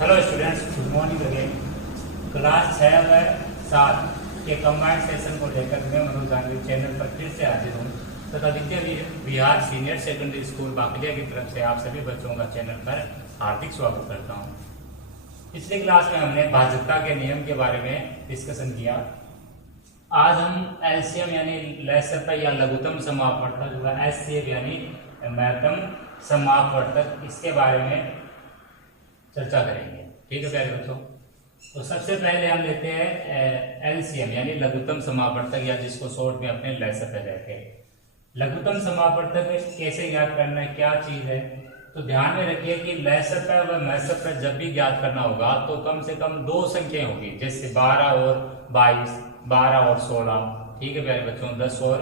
Hello students, good morning again. Class 6 व 7 के combined session को लेकर मैं मनोज गांधी चैनल पर फिर से हाजिर हूँ तथा Vidya Vihar senior secondary school Bakliya की तरफ से आप सभी बच्चों का चैनल पर हार्दिक स्वागत करता हूँ। पिछली क्लास में हमने भाजकता के नियम के बारे में डिस्कशन किया। आज हम एलसीएम यानी लसप या लघुत्तम समापवर्तक व एचसीएफ यानी महत्तम समापवर्तक इसके बारे में चर्चा करेंगे। ठीक है प्यारे बच्चों, तो सबसे पहले हम लेते हैं एलसीएम यानी लघुत्तम समापवर्तक या जिसको शॉर्ट में अपने लसप कहते हैं। लघुत्तम समापवर्तक कैसे ज्ञात करना है, क्या चीज है, तो ध्यान में रखिए कि लसप व महसप जब भी ज्ञात करना होगा तो कम से कम दो संख्याएं होगी, जैसे 12 और 22, 12 और 16। ठीक है प्यारे बच्चों, 10 और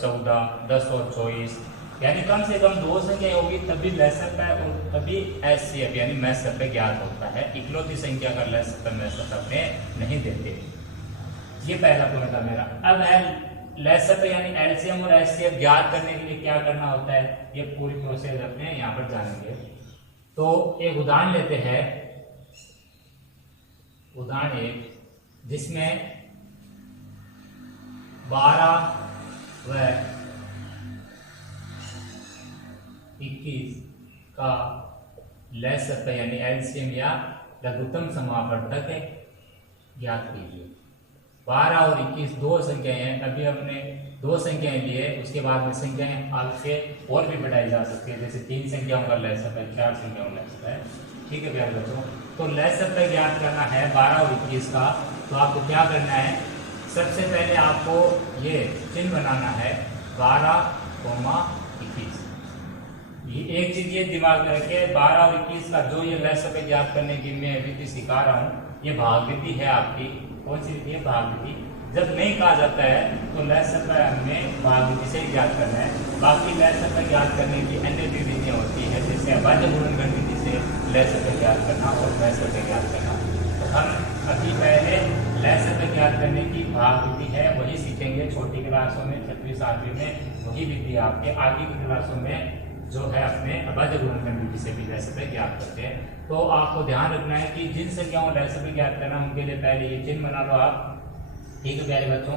14, 10 और 24, यानी कम से कम दो संख्याएं होगी तभी लसप और तभी एचसीएफ यानी महसप ज्ञात होता है। इकलौती संख्या का लसप महसप अपने नहीं देते। ये पहला पॉइंट था मेरा। अब है लसप यानी एलसीएम और एचसीएफ ज्ञात करने के लिए क्या करना होता है, ये पूरी प्रोसेस अपने यहाँ पर जानेंगे। तो एक उदाहरण लेते हैं, उदाहरण एक जिसमें 12 व 21 का लसप यानी एलसीएम या लघुत्तम समापवर्तक ज्ञात कीजिए। 12 और 21 दो संख्याएं हैं, अभी हमने दो संख्याएं लिए, उसके बाद में संख्याएं आगे से और भी बढ़ाई जा सकती है, जैसे 3 संख्याओं का लसप है, 4 संख्याओं का लसप है। ठीक है प्यारे बच्चों, तो लसप ज्ञात करना है 12 और 21 का, तो आपको क्या करना है, सबसे पहले आपको ये चिन्ह बनाना है 12,21। ये एक चीज ये दिमाग में रखिए, 12 और 21 का जो ये लसप ज्ञात करने की मैं विधि सिखा रहा हूँ, ये भाग विधि है आपकी। कौन सी विधि है? भाग विधि। जब नहीं कहा जाता है तो लसप हमें भाग विधि से ज्ञात करना है। बाकी लसप ज्ञात करने की अन्य भी विधियां होती है, जैसे अभाज्य गुणनखंड विधि से लसप ज्ञात करना और महसप ज्ञात करना। तो हम अभी पहले लसप ज्ञात करने की भाग विधि है वही सीखेंगे छोटी क्लासों में, 6वीं 7वीं में वही विधि आपके आगे की क्लासों में जो है अपने अभाज्य गुणनखंड विधि से भी लसप ज्ञात करते हैं। तो आपको ध्यान रखना है कि जिन संख्याओं को लसप ज्ञात करना उनके लिए पहले ये चिन्ह बना लो आप। ठीक है प्यारे बच्चों,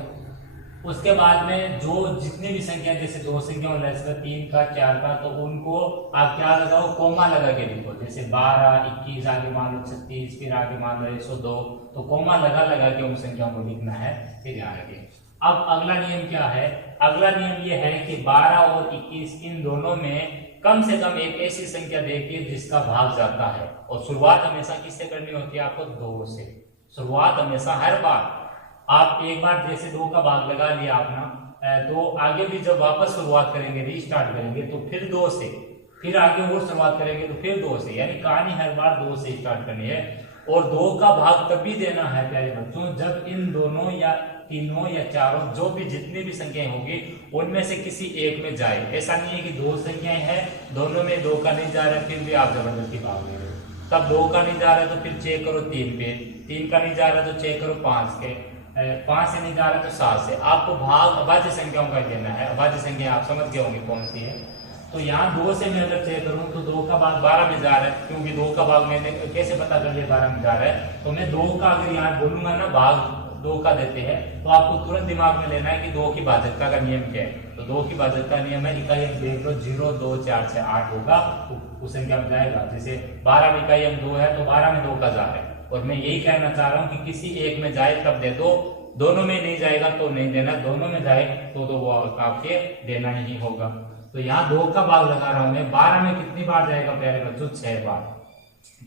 उसके बाद में जो जितनी भी संख्या, जैसे दो संख्याओं लसप 3 का 4 का, तो उनको आप क्या लगाओ, कोमा लगा के लिखो। जैसे 12, 21, आगे मान लो 36, फिर आगे मान लो 102, तो कोमा लगा के उन संख्याओं को लिखना है। फिर ध्यान रखिए। अब अगला नियम क्या है, अगला नियम ये है कि 12 और 21 इन दोनों में कम से कम एक ऐसी संख्या देखिए जिसका भाग जाता है, और शुरुआत हमेशा किससे करनी होती है, आपको 2 से। शुरुआत हमेशा हर बार आप एक बार जैसे 2 का भाग लगा लिया आपना, तो आगे भी जब वापस शुरुआत करेंगे, रीस्टार्ट करेंगे, तो फिर 2 से, फिर आगे और शुरुआत करेंगे तो फिर 2 से, यानी कहानी हर बार 2 से स्टार्ट करनी है। और 2 का भाग तभी देना है प्यारे बच्चों जब इन दोनों या तीनों या चारों जो भी जितनी भी संख्याएं होगी उनमें से किसी एक में जाए। ऐसा नहीं है कि 2 संख्याएं हैं, दोनों में 2 का नहीं जा रहा है फिर भी आप जबरदस्ती भाग ले रहे हो, तब 2 का नहीं जा रहा है तो फिर चेक करो 3 पे, 3 का नहीं जा रहा तो चेक करो 5 के, 5 से नहीं जा रहा तो 7 से। आपको भाग अभाज्य संख्याओं का देना है। अभाज्य संख्या आप समझ गए होंगे कौन सी है। तो यहाँ 2 से मैं अगर चेक करूँ तो 2 का भाग 12 में जा रहा है, क्योंकि 2 का भाग मैंने कैसे पता कर लिया 12 में जा रहा है, तो मैं 2 का अगर यहाँ बोलूंगा ना भाग 2 का देते हैं, तो आपको तुरंत दिमाग में लेना है कि 2 की भाजकता का नियम क्या है। तो 2 की भाजकता नियम है, इकाई अंक देख लो, 0, 2, 4, 6, 8 होगा, उस संख्या में जाएगा। जैसे 12 में इकाई अंक 2 है तो 12 में 2 का जा रहा है, और मैं यही कहना चाह रहा हूँ कि किसी एक में जाए तब दे दो, दोनों में नहीं जाएगा तो नहीं देना, दोनों में जाए तो वो आपके देना ही होगा। तो यहाँ 2 का भाग लगा रहा हूं मैं, 12 में कितनी बार जाएगा प्यारे बच्चों, 6 बार।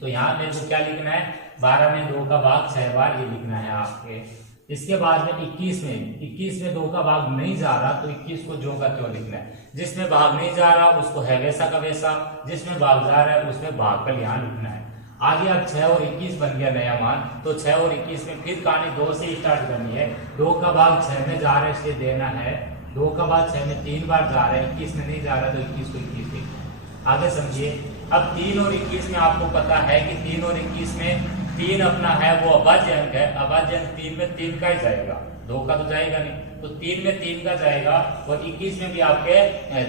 तो यहाँ मेरे को क्या लिखना है, 12 में 2 का भाग 6 बार ये लिखना है आपके। इसके बाद में 21 में 2 का भाग नहीं जा रहा तो 21 को जो का त्यों लिखना है। जिसमें भाग नहीं जा रहा उसको है वैसा का वैसा, जिसमें भाग जा रहा है उसमें भाग का यहाँ लिखना है। आगे अब 6 और 21 बन गया नया मान, तो 6 और 21 में फिर कहानी 2 से स्टार्ट करनी है। 2 का भाग 6 में जा रहा है इसलिए देना है, 2 का भाग 6 में 3 बार जा रहा है, 21 में नहीं जा रहा तो 21 को 21 लिखना है। आगे समझिए। अब 3 और 21 में आपको पता है कि 3 और 21 में 3 अपना है वो अभाज्य अंक है, अभाज्य अंक 3 में 3 का ही जाएगा, 2 का तो जाएगा नहीं। तो 3 में 3 का जाएगा और 21 में भी आपके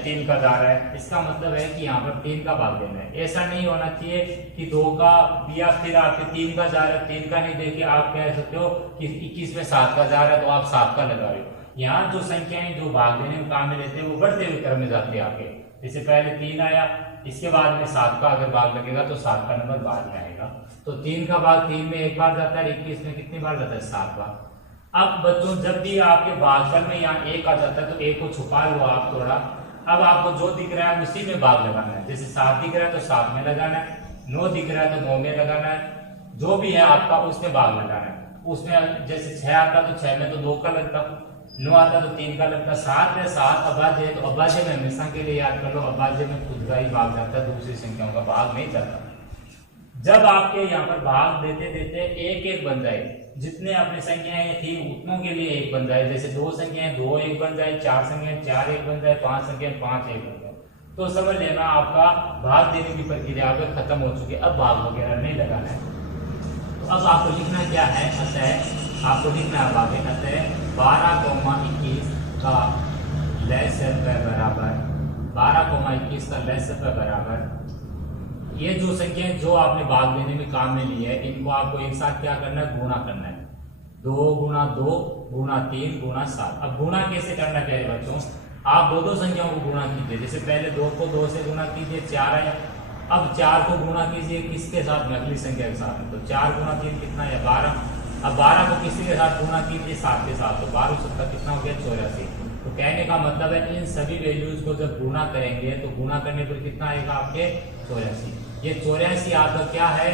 3 का जा रहा है। इसका मतलब है कि यहाँ पर 3 का भाग देना है। ऐसा नहीं होना चाहिए कि 2 का दिया फिर आपके 3 का जा रहा है, 3 का नहीं देके आप कह सकते हो कि 21 में 7 का जा रहा है तो आप 7 का लगा रहे हो। यहाँ जो संख्याएं जो भाग देने में काम में लेते हैं वो बढ़ते हुए क्रम में जाते हैं आगे। जैसे पहले 3 आया, इसके बाद में 7 का अगर भाग लगेगा तो 7 का नंबर बाद में आएगा। तो 3 का भाग 3 में एक बार जाता है, 21 में कितनी बार जाता है? 7 बार। अब बच्चों जब भी आपके भागफल में यहाँ 1 आ जाता है तो 1 को छुपा लो आप थोड़ा। अब आपको जो दिख रहा है उसी में भाग लगाना है। जैसे 7 दिख रहा है तो 7 में लगाना है, 9 दिख रहा है तो 9 में लगाना है, जो भी है आपका उसमें भाग लगाना है। उसमें जैसे 6 आता तो 6 में तो 2 का लगता, 9 आता तो 3 का लगता, 7 है 7 अभाज्य है तो अभाज्य में हमेशा के लिए याद कर लो अभाज्य में खुद का ही भाग जाता है, दूसरी संख्याओं का भाग नहीं जाता। जब आपके यहाँ पर भाग देते देते एक एक बन जाए, जितने अपनी संख्याएं थी उतनों के लिए एक बन जाए, जैसे 2 संख्याएं 2 एक बन जाए, 4 संख्याएं 4 एक बन जाए, 5 संख्याएं 5 एक बन जाए, तो समझ लेना आपका भाग देने की प्रक्रिया आपको खत्म हो चुकी है। अब भाग वगैरह नहीं लगाना है। तो अब आपको लिखना क्या है? अतः आपको लिखना है आगे, अतः 12,21 का लसागु बराबर 12,21 का लसागु बराबर, ये जो संख्याएं जो आपने भाग देने में काम में ली है इनको आपको एक साथ क्या करना है? गुणा करना है। 2 गुणा 2 गुणा 3 गुणा 7। अब गुणा कैसे करना है बच्चों? आप दो संख्याओं को गुणा कीजिए। जैसे पहले 2 को 2 से गुणा कीजिए, 4 आया। अब 4 को गुणा कीजिए किसके साथ? नकली संख्या के साथ। तो 4 गुणा 3 कितना है? 12। अब 12 को किसी के साथ गुणा कीजिए? 7 के साथ। तो 12 7 कितना हो गया? 84। तो कहने का मतलब है इन सभी वैल्यूज को जब गुणा करेंगे तो गुणा करने पर कितना आएगा आपके? 84। ये 84 आपका क्या है?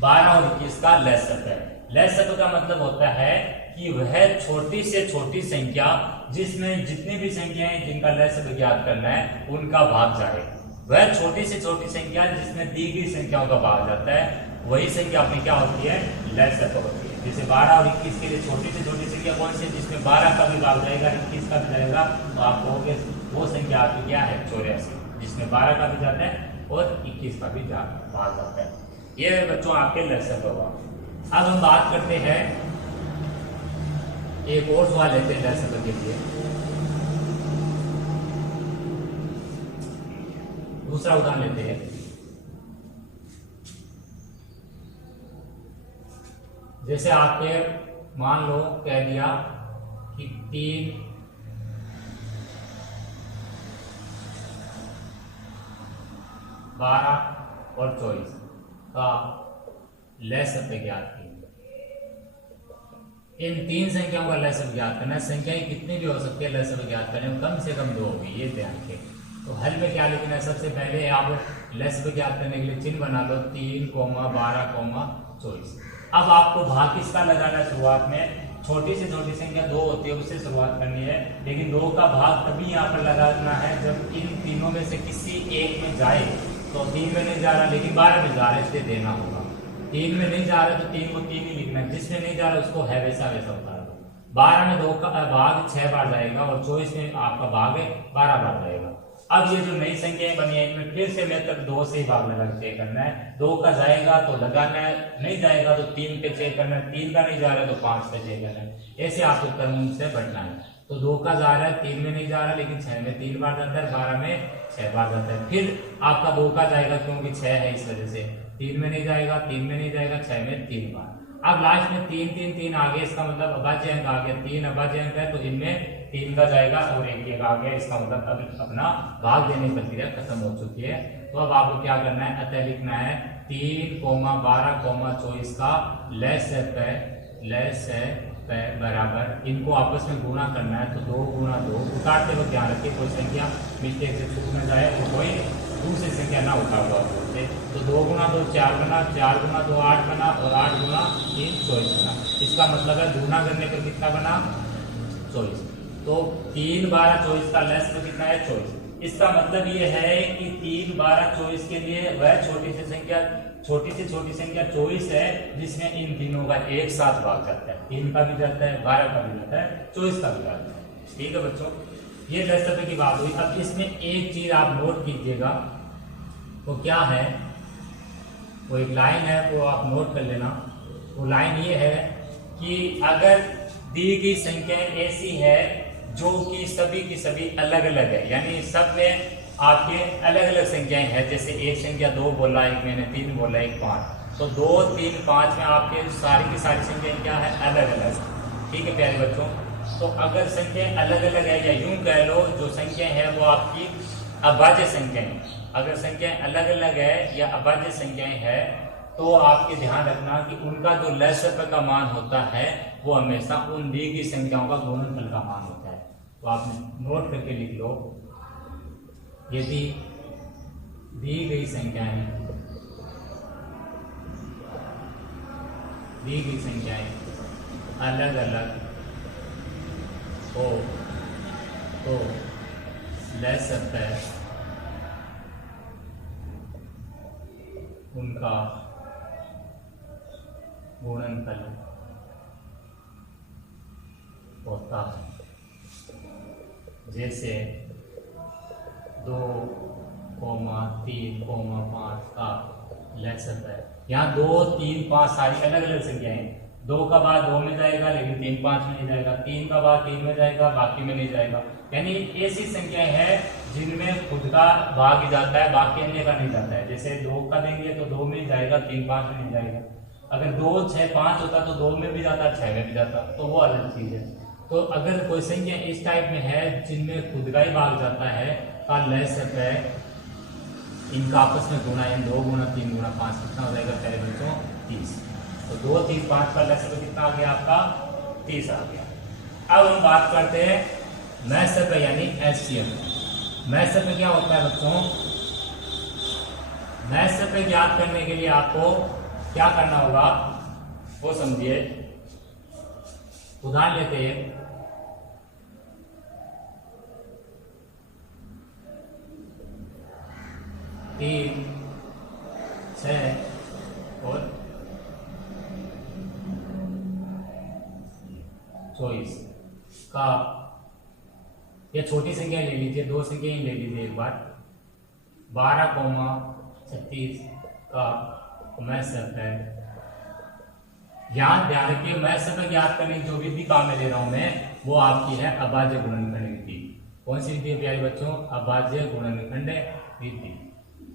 12 और 21 का लसागु है। लसागु का मतलब होता है कि वह छोटी से छोटी संख्या जिसमें जितनी भी संख्याएं जिनका लसागु ज्ञात करना है उनका भाग जाए। वह छोटी से छोटी संख्या जिसमें दी गई संख्याओं का भाग जाता है वही संख्या अपनी क्या होती है? लसागु होती है। जैसे 12 और 21 के लिए छोटी से छोटी संख्या कौन सी है? जिसमें 12 का भी भाग जाएगा, 21 का भी जाएगा, तो आप कहोगे वो संख्या आपकी क्या है? 84, जिसमें 12 का भी जाता है और 21 का भी भाग जाता है। ये बच्चों आपके लसागु हुआ। अब हम बात करते हैं, एक और सवाल लेते हैं लसागु के लिए। दूसरा उदाहरण लेते हैं। जैसे आपके मान लो कह दिया कि 3 12 और 24 का लसागु ज्ञात कीजिए। इन 3 संख्याओं का लसागु ज्ञात करना है। संख्याएं कितनी भी हो सकती है, लसागु ज्ञात करने में कम से कम 2 होगी, ये ध्यान रखें। तो हल में क्या लिखना है? सबसे पहले आप लसागु ज्ञात करने के लिए चिन्ह बना लो 3, 12, 24। अब आपको भाग किसका लगाना है? शुरुआत में छोटी से छोटी संख्या 2 होती है उससे शुरुआत करनी है, लेकिन 2 का भाग तभी यहाँ पर लगाना है जब इन तीनों में से किसी एक में जाए। तो 3 में नहीं जा रहा लेकिन 12 में जा रहा है, इसलिए देना होगा। 3 में नहीं जा रहा तो 3 को 3 ही लिखना है, जिसमें नहीं जा रहा उसको है वैसा वैसा उतार दो। 12 में 2 का भाग 6 बार जाएगा और 24 में आपका भाग 12 बार जाएगा। अब ये जो नई संख्याएं बनी है इनमें फिर से मेथड 2 से ही भाग लगा के चेक करना है। 2 का जाएगा तो लगाना है, नहीं जाएगा तो 3 पे चेक करना है, 3 का नहीं जा रहा है तो 5 पे चेक करना है। ऐसे आपको क्रम से बढ़ना है। तो 2 का जा रहा है, 3 में नहीं जा रहा लेकिन 6 में 3 बार जाता है, 12 में 6 बार जाता है। फिर आपका 2 का जाएगा क्योंकि 6 है इस वजह से, 3 में नहीं जाएगा, 3 में नहीं जाएगा, 6 में 3 बार। अब लास्ट में 3 3 3 आ गया, इसका मतलब अभाज्य अंक आ गया। 3 अभाज्य अंक है तो इनमें 3 का जाएगा और 1 आ गया, इसका मतलब अब अपना भाग देने की प्रक्रिया खत्म हो चुकी है। तो अब आपको क्या करना है? अतः लिखना है 3, 12, 24 का लसागु बराबर, इनको आपस में गुणा करना है। तो 2 गुणा 2 उतारते वक्त ध्यान रखिए कोई संख्या मिस्टेक से छूट न जाए और कोई दूसरी संख्या ना उतार दो बोलते। तो 2 गुणा 2 4 बना, 4 गुणा 2 8 बना और 8 गुणा 3 24 बना। इसका मतलब है गुणा करने पर कितना बना? 24। तो 3, 12, 24 का लसागु कितना है? 24। इसका मतलब ये है कि 3, 12, 24 के लिए वह छोटी से छोटी संख्या 24 है जिसमें इन तीनों का एक साथ भाग जाता है। 3 का भी जाता है, 12 का भी जाता है, 24 का भी जाता है। ठीक है बच्चों, ये लसागु की बात हुई। अब इसमें एक चीज आप नोट कीजिएगा, वो क्या है? वो एक लाइन है, वो आप नोट कर लेना। वो लाइन ये है कि अगर दी गई संख्याएं ऐसी है जो कि सभी की सभी अलग अलग है, यानी सब में आपके अलग अलग संख्याएं हैं। जैसे एक संख्या 2 बोला, एक मैंने 3 बोला, एक 5, तो 2, 3, 5 में आपके सारी की सारी संख्याएं क्या है, अलग अलग। ठीक है प्यारे बच्चों, तो अगर संख्याएं अलग अलग है, या यूं कह लो जो संख्याएं है वो आपकी अभाज्य संख्याएं, अगर संख्याएं अलग अलग है या अभाज्य संख्याएं है, तो आपके ध्यान रखना कि उनका जो लसप का मान होता है वो हमेशा उन दी गई संख्याओं का गुणनफल का मान होता है। तो आप नोट करके लिख लो, यदि दी गई संख्याएं अलग अलग हो तो लसप उनका गुणनफल होता है। जैसे 2, 3, 5 का लसप है। यहाँ 2, 3, 5 सारी अलग अलग संख्याएं हैं। 2 का बाद 2 में जाएगा लेकिन 3, 5 में नहीं जाएगा, 3 का बाद 3 में जाएगा बाकी में नहीं जाएगा। यानी ऐसी संख्याएं हैं जिनमें खुद का भाग जाता है, बाकी अन्य का नहीं जाता है। जैसे 2 का देंगे तो 2 में जाएगा, 3, 5 में नहीं जाएगा। अगर 2, 6, 5 होता तो 2 में भी जाता, 6 में भी जाता, तो वो अलग चीज है। तो अगर कोई संख्या इस टाइप में है जिनमें खुद का ही भाग जाता है का लसप है, इनका आपस में गुणा, इन 2 गुणा 3 गुणा 5 कितना हो जाएगा प्यारे बच्चों, 30। तो 2, 3, 5 का लसप कितना आ गया आपका, 30 आ गया। अब हम बात करते हैं मैसप यानी एचसीएफ। मैसप क्या होता है बच्चों, मैसप ज्ञात करने के लिए आपको क्या करना होगा वो समझिए। उदाहरण लेते हैं, 3, 6 और 24 का, या छोटी संख्या ले लीजिए, 2 संख्या ही ले लीजिए एक बार, 12,36 का मैसप है। ध्यान रखिए, मैसप ज्ञात करने की जो विधि काम में ले रहा हूं मैं, वो आपकी है अभाज्य गुणनखंड विधि। कौन सी विधि है प्यारे बच्चों, अभाज्य गुणनखंड विधि।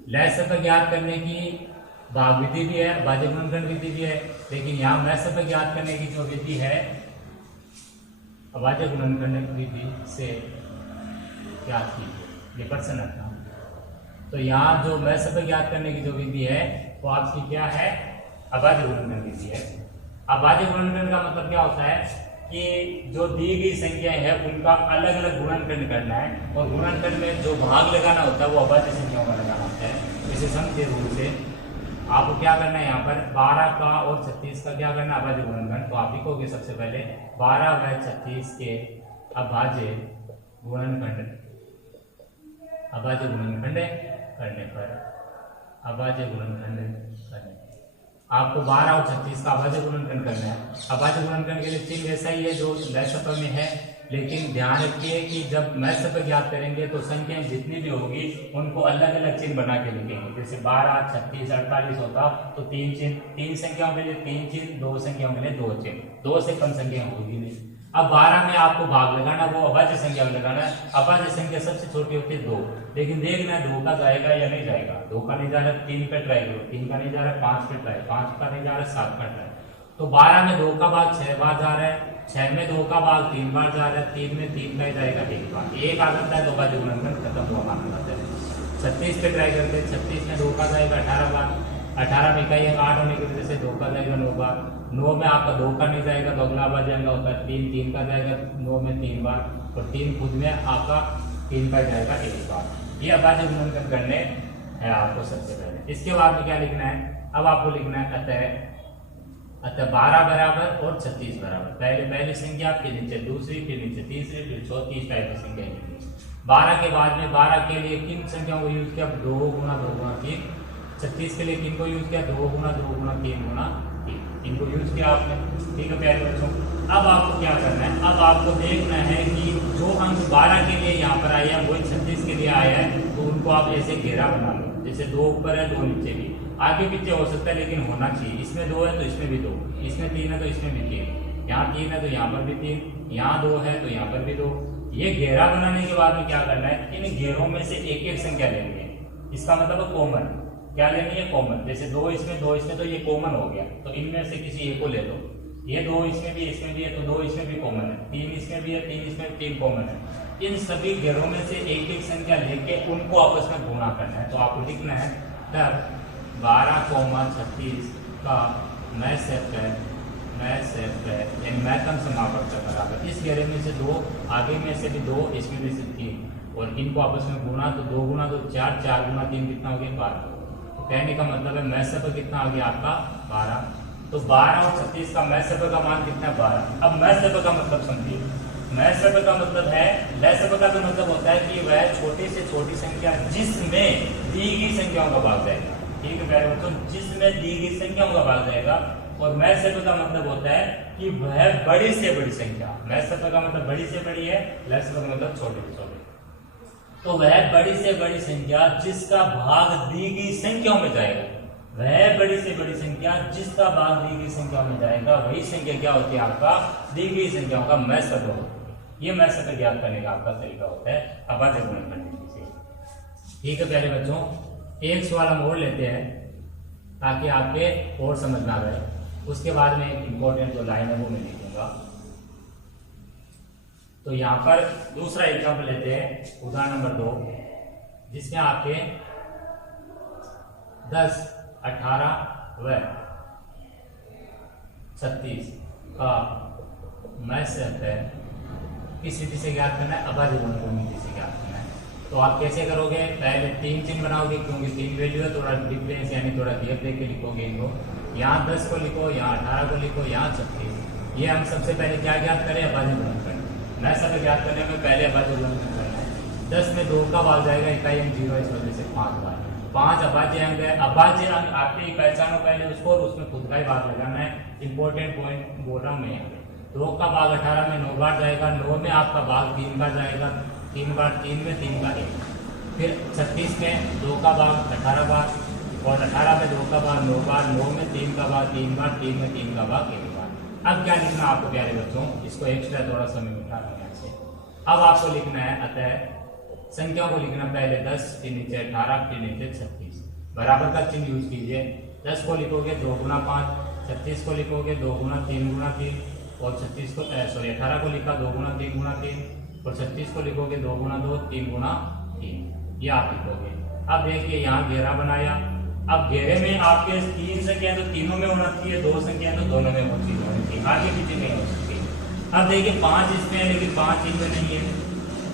लसप ज्ञात करने की भाग विधि भी है, अभाज्य गुणनखंड विधि भी है, लेकिन यहाँ मैसप ज्ञात करने की जो विधि है अभाज्य गुणनखंड विधि से क्या कीजिए, ये प्रश्न रखना। तो यहाँ जो मैसप ज्ञात करने की जो विधि है वो आपकी क्या है, अभाज्य गुणनखंड विधि है। अभाज्य गुणनखंड का मतलब क्या होता है कि जो दी गई संख्याएं हैं उनका अलग अलग गुणनखंड करना है, और गुणनखंड में जो भाग लगाना होता है वो अभाज्य संख्याओं का लगाना होता है। इसे समझे रूल से आपको क्या करना है, यहाँ पर 12 का और 36 का क्या करना है, अभाज्य गुणनखंड। तो आप लिखोगे सबसे पहले 12 व 36 के अभाज्य गुणनखंड, अभाज्य गुणनखंड करने पर, अभाज्य गुणनखंड करने आपको 12 और 36 का अभाज्य गुणनखंड करना है। अभाज्य गुणनखंड के लिए चिन्ह ऐसा ही है जो लसप में है, लेकिन ध्यान रखिए कि जब मैसप ज्ञात करेंगे तो संख्याएं जितनी भी होगी उनको अलग अलग चिन्ह बना के लिखेंगे। जैसे 12, 36, 48 होता तो 3 चिन्ह, 3 संख्याओं के लिए 3 चिन्ह, 2 संख्याओं के लिए 2 चिन्ह, 2 से कम संख्या होगी नहीं। अब 12 में आपको भाग लगाना, वो अभाज्य संख्या में लगाना है। अभाज्य संख्या सबसे छोटी होती है 2, लेकिन देखना है 2 का जाएगा या नहीं जाएगा। 2 का नहीं जा रहा, 3 पे ट्राई करो, 3 का नहीं जा रहा, 5 पे ट्राई, 5 का नहीं जा रहा, 7 का ट्राई। तो 12 में 2 का भाग 6 बार जा रहा है, 6 में 2 का भाग 3 बार जा रहा है, 3 में 3 का जाएगा 1 बार, 1 आ जाता है तो अभाज्य गुणनखंड खत्म हुआ माना जाता है। 36 पे ट्राई करते हैं, 36 में 2 का जाएगा 18 बार, 18 में इकाई 8 होने की वजह से 2 का जाएगा 9 बार, 9 में आपका 2 का नहीं जाएगा तो अगला अभाज्य अंग होता है 3, 3 का जाएगा 9 में 3 बार, और 3 खुद में आपका 3 का जाएगा 1 बार। ये अभाज्य गुणनखंड करने है आपको सबसे पहले। इसके बाद में क्या लिखना है, अब आपको लिखना है अतः 12 बराबर और 36 बराबर, पहले पहली संख्या, फिर नीचे दूसरी, फिर नीचे तीसरी, फिर चौथी, इस टाइप की संख्या लिखनी है। 12 के बाद में 12 के लिए किन संख्याओं को यूज किया, 2 गुणा 2 गुणा 3। 36 के लिए किन को यूज किया, 2 गुणा 2 गुणा 3 गुणा 3, इनको यूज किया आपने। ठीक है प्यारे बच्चों, अब आपको क्या करना है, अब आपको देखना है कि जो अंक 12 के लिए यहाँ पर आया है वही 36 के लिए आया है, तो उनको आप ऐसे घेरा बना लो, जैसे 2 ऊपर है 2 नीचे भी, आगे पीछे हो सकता है लेकिन होना चाहिए। इसमें 2 है तो इसमें भी 2, इसमें 3 है तो इसमें भी 3, यहाँ 3 है तो यहाँ पर भी 3, यहाँ 2 है तो यहाँ पर भी 2। ये घेरा बनाने के बाद में क्या करना है, इन घेरों में से एक एक संख्या लेनी है। इसका मतलब कॉमन क्या लेनी है, कॉमन। जैसे 2 इसमें 2 इसमें, तो ये कॉमन हो गया, तो इनमें से किसी एक को ले लो। ये 2 इसमें भी है तो 2 इसमें भी कॉमन है, 3 इसमें भी है, 3 इसमें, 3 कॉमन है। इन सभी घेरों में से एक एक संख्या लेके उनको आपस में गुणा करना है। तो आपको लिखना है तब 12,36 का मैथम समापक बराबर इस घेरे में से 2, आगे में से भी 2, इसमें भी से 3, और इनको आपस में गुणा, तो 2 गुणा 2 4, 4 गुणा 3 कितना हो गया 12। तो कहने का मतलब है मैथम कितना आ गया आपका 12। तो 12 और 36 का मैथम का मान कितना है 12। अब मैथम का मतलब समझिए, मैथम का मतलब है, मैथम का तो मतलब होता है कि वह छोटी से छोटी संख्या जिसमें दी गई संख्याओं का भाग जाएगा। ठीक है प्यारे बच्चों, जिसमें दी गई संख्याओं का भाग जाएगा। और मैथम का मतलब होता है कि वह बड़ी से बड़ी संख्या, मैथम का मतलब बड़ी से बड़ी है, मैथम का मतलब छोटी से छोटी। तो वह बड़ी से बड़ी संख्या जिसका भाग दी गई संख्याओं में जाएगा, वह बड़ी से बड़ी संख्या जिसका भाग दी गई संख्याओं में जाएगा, वही संख्या क्या होती है आपका दी गई संख्याओं का मैथम होता है। ये मैथम ज्ञात करने का आपका तरीका होता है अभाज्य गुणन करने से। ठीक है प्यारे बच्चों, एक सवाल हम और लेते हैं ताकि आपके और समझ में आ जाए। उसके बाद में एक इंपॉर्टेंट जो लाइन है वो मैं लिखूंगा। तो यहाँ पर दूसरा एग्जाम्पल लेते हैं, उदाहरण नंबर 2, जिसमें आपके 10, 18 व 36 का मैथम है किस विधि से ज्ञात करना है, अभाज्य गुणन विधि से ज्ञात करना है। तो आप कैसे करोगे, पहले 3 चिन्ह बनाओगे, क्योंकि 3 वैल्यू है, थोड़ा डिफरेंस यानी थोड़ा गैप देके लिखोगे इनको। यहाँ 10 को लिखो, यहाँ 18 को लिखो, यहाँ 36। ये हम सबसे पहले क्या ज्ञात करें, अभाज्य गुणन करना। मैथम ज्ञात करने में पहले अभाज्य गुणन करना है। 10 में 2 का भाग जाएगा, इकाई अंक 0, इस वजह से 5 बार 5 अभाज्य अंक है। अभाज्य अंक आपके पहचानो पहले उसको, और उसमें खुद का ही भाग लगाना है। इंपॉर्टेंट पॉइंट बोल रहा हूँ मैं यहाँ पे। 2 का भाग 18 में 9 बार जाएगा, 9 में आपका भाग 3 बार जाएगा, 3 बार 3 में 3 का 1। फिर 36 में 2 का भाग 18 बार, और 18 में 2 का भाग 9 बार, 9 में 3 का भाग 3 बार, 3 में 3 का भाग 1 बार। अब क्या लिखना आपको प्यारे बच्चों, इसको एक्स्ट्रा थोड़ा समय उठा रहा है से। अब आपको लिखना है, अतः संख्याओं को लिखना पहले 10 के नीचे 18 के नीचे 36, बराबर का चिन्ह यूज कीजिए। 10 को लिखोगे 2 गुना 5, 36 को लिखोगे 2 गुना 3 गुना 3, और 36 को 18 को लिखा 2 गुना 3 गुना 3, और 36 को लिखोगे 2 गुना 2 3 गुना 3, ये आप लिखोगे। अब देखिए यहाँ घेरा बनाया। अब घेरे में आपके 3 संख्या तो तीनों में होना चाहिए, 2 संख्या तो दोनों में होनी चाहिए, आगे पीछे नहीं हो सकती। अब देखिए 5 इसमें है, लेकिन 5 इनमें नहीं है,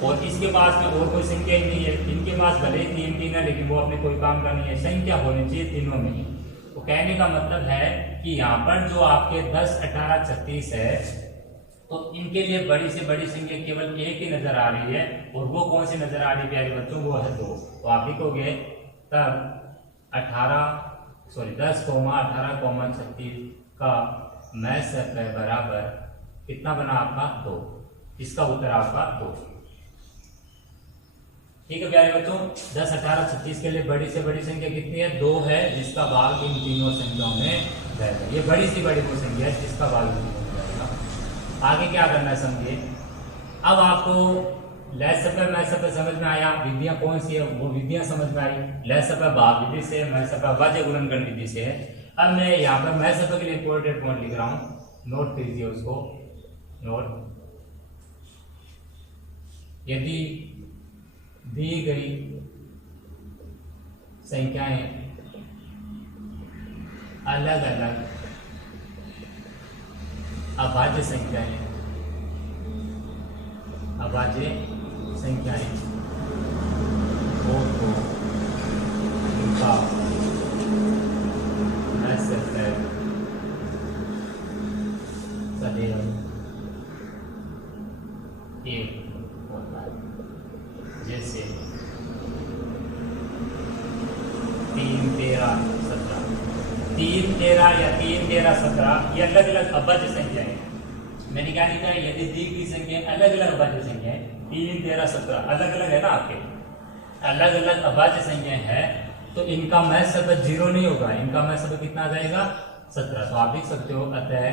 और इसके पास में और कोई संख्या ही नहीं है। इनके पास भले ही 3 3 है, लेकिन वो अपने कोई काम का नहीं है, संख्या होनी चाहिए तीनों में ही। तो कहने का मतलब है कि यहाँ पर जो आपके 10, 18, 36 है, तो इनके लिए बड़ी से बड़ी संख्या केवल एक ही नजर आ रही है, और वो कौन सी नजर आ रही है प्यारे बच्चों, वो है 2। तो आप लिखोगे तब 10, 18, 36 का मैथम बराबर कितना बना आपका 2। इसका उत्तर आपका 2। ठीक है प्यारे बच्चों, 10, 18, 36 के लिए बड़ी से बड़ी संख्या कितनी है, 2 है, जिसका भाग इन तीनों संख्याओं में जाएगा। ये बड़ी सी बड़ी वो संख्या है जिसका भाग इन तीनों में जाएगा। आगे क्या करना है समझिए। अब आपको मैथम समझ में आया, विधियां कौन सी है वो विधियां समझ में आई। मैथम भाग विधि से, मैथम अभाज्य गुणनखंड विधि से है। अब मैं यहाँ पर मैथम के लिए इंपॉर्टेंट पॉइंट लिख रहा हूँ, नोट कीजिए उसको। नोट, यदि दी गई संख्याएं अलग अलग अभाज्य संख्याएं हो तो उनका मैथम सदैव एक होता है। जैसे 3, 13, 17, 3, 13 या 3, 13, 17 ये अलग अलग अभाज्य संख्याएं हैं। मैंने क्या लिखा है, यदि दी गई संख्या अलग अलग अभाज्य संख्याएं 3, 13, 17 अलग अलग है ना, आपके अलग अलग अभाज्य संख्याएं है, तो इनका मैथम 0 नहीं होगा, इनका मैथम कितना आ जाएगा 17। तो आप लिख सकते हो, अतः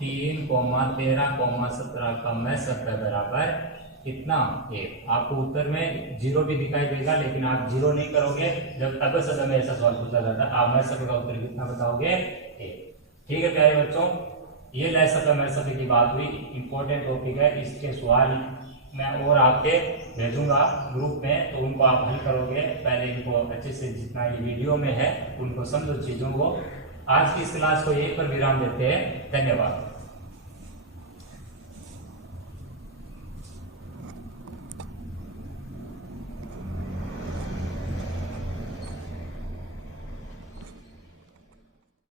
3,13,17 का मैसक है बराबर कितना 1। आपको उत्तर में 0 भी दिखाई देगा, लेकिन आप 0 नहीं करोगे जब तब सदा में ऐसा सवाल पूछा जाता है। आप मैसक का उत्तर कितना बताओगे 1। ठीक है प्यारे बच्चों, ये लैसक मैसक की बात हुई, इंपॉर्टेंट टॉपिक है। इसके सवाल मैं और आपके भेजूंगा ग्रुप में, तो उनको आप हल करोगे। पहले इनको अच्छे से जितना ये वीडियो में है उनको समझो चीजों को। आज की इस क्लास को यहीं पर विराम देते हैं। धन्यवाद।